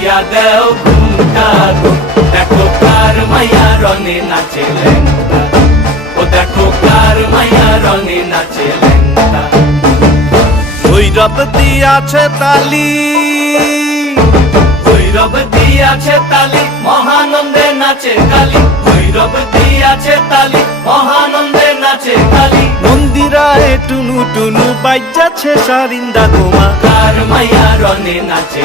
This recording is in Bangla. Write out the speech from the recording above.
দিয়া দেও ঘুমটা গো, দেখো কার মাইয়া রনে নাচে ল্যাংটা, ও দেখো কার মাইয়া রনে নাচে ল্যাংটা। ভৈরব দিয়াছে তালি, ভৈরব দিয়াছে তালি, মহানন্দে নাচে কালী। ভৈরব দিয়াছে তালি, মহানন্দে নাচে কালী। মন্দিরায় টুনু টুনু বাইজাছে সারিন্দা গোমা, কার মাইয়া রনে নাচে